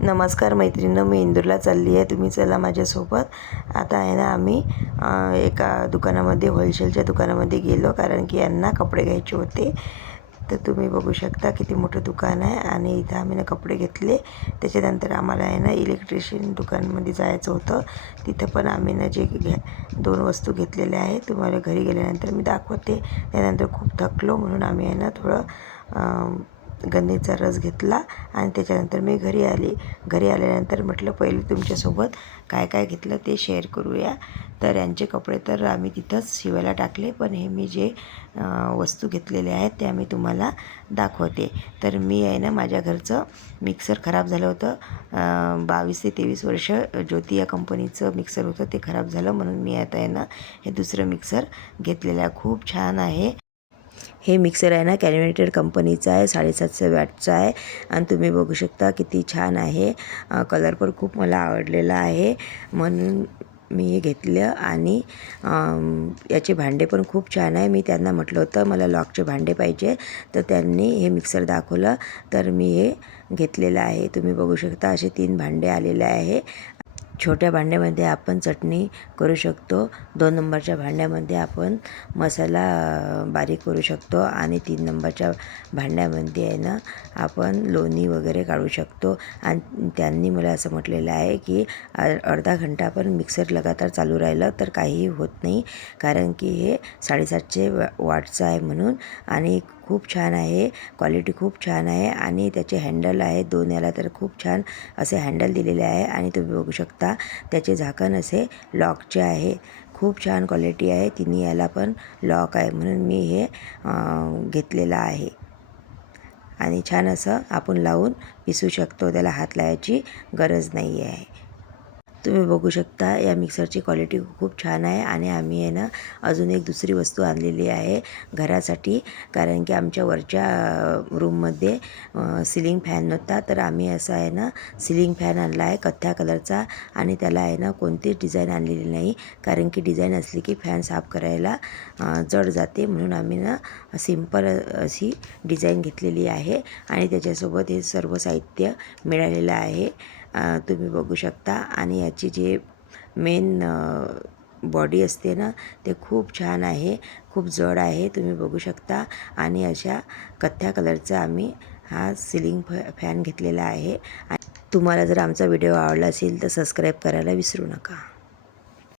नमस्कार मैत्रिणींनो, मी इंदूरला चालली आहे. तुम्ही चला माझ्यासोबत. आता आहे ना आम्ही एका दुकानामध्ये, होलसेलच्या दुकानामध्ये गेलो, कारण की यांना कपडे घ्यायचे होते. तर तुम्ही बघू शकता किती मोठं दुकान आहे. आणि इथं आम्ही ना कपडे घेतले. त्याच्यानंतर आम्हाला आहे ना इलेक्ट्रिशियन दुकानमध्ये जायचं होतं. तिथं पण आम्ही ना जे 2 वस्तू घेतलेल्या आहेत तुम्हाला घरी गेल्यानंतर मी दाखवते. त्यानंतर खूप थकलो म्हणून आम्ही आहे ना थोडं गन्नेचा रस घेतला आणि त्याच्यानंतर मी घरी आली. घरी आल्यानंतर म्हटलं पहिले तुमच्यासोबत काय काय घेतलं ते शेअर करूया. तर यांचे कपडे तर आम्ही तिथंच शिवायला टाकले, पण हे मी जे वस्तू घेतलेले आहेत त्या मी तुम्हाला दाखवते. तर मी आहे ना माझ्या घरचं मिक्सर खराब झालं होतं. 22 ते 23 वर्ष ज्योती या कंपनीचं मिक्सर होतं, ते खराब झालं म्हणून मी आता आहे ना हे दुसरं मिक्सर घेतलेलं आहे. खूप छान आहे. हे मिक्सर आहे ना कॅलिनेटेड कंपनीचं आहे, 750 वॅटचं आहे. आणि तुम्ही बघू शकता किती छान आहे. कलर पण खूप मला आवडलेला आहे म्हणून मी हे घेतलं. आणि याचे भांडे पण खूप छान आहे. मी त्यांना म्हटलं होतं मला लॉकचे भांडे पाहिजे, तर त्यांनी हे मिक्सर दाखवलं, तर मी हे घेतलेलं आहे. तुम्ही बघू शकता असे 3 भांडे आलेले आहे. छोट्या भांड्यामध्ये आपण चटणी करू शकतो, 2 नंबरच्या भांड्यामध्ये आपण मसाला बारीक करू शकतो, आणि 3 नंबरच्या भांड्यामध्ये आहे ना आपण लोणी वगैरे काढू शकतो. आणि त्यांनी मला असं म्हटलेलं आहे की अर्धा घंटा पण मिक्सर लगातार चालू राहिलं तर काहीही होत नाही, कारण की हे 750 वॅटचं आहे म्हणून. आणि खूप छान आहे, क्वालिटी खूप छान आहे. आणि त्याचे हँडल आहे 2 याला, तर खूप छान असे हँडल दिलेले आहे. आणि तुम्ही बघू शकता त्याचे झाकण असे लॉकचे आहे. खूप छान क्वालिटी आहे. तिन्ही याला पण लॉक आहे म्हणून मी हे घेतलेलं आहे. आणि छान असं आपण लावून पिसू शकतो, त्याला हात लावायची गरज नाही आहे. तुम्ही बघू शकता या मिक्सरची क्वालिटी खूप छान आहे. आणि आम्ही आहे ना अजून एक दुसरी वस्तू आणलेली आहे घरासाठी, कारण की आमच्या वरच्या रूममध्ये सिलिंग फॅन नव्हता, तर आम्ही असं आहे ना सिलिंग फॅन आणला आहे कथ्या कलरचा. आणि त्याला आहे ना कोणतीच डिझाईन आणलेली नाही, कारण की डिझाईन असली की फॅन साफ करायला जड जाते, म्हणून आम्ही ना सिंपल अशी डिझाईन घेतलेली आहे. आणि त्याच्यासोबत हे सर्व साहित्य मिळालेलं आहे. तुम्ही बघू शकता. आणि याची जे मेन बॉडी असते ना ते खूप छान आहे, खूप जड आहे, तुम्ही बघू शकता. आणि अशा कथ्या कलरचा आम्ही हा सिलिंग फॅन घेतलेला आहे. तुम्हाला जर आमचा व्हिडिओ आवडला असेल तर सबस्क्राईब करायला विसरू नका.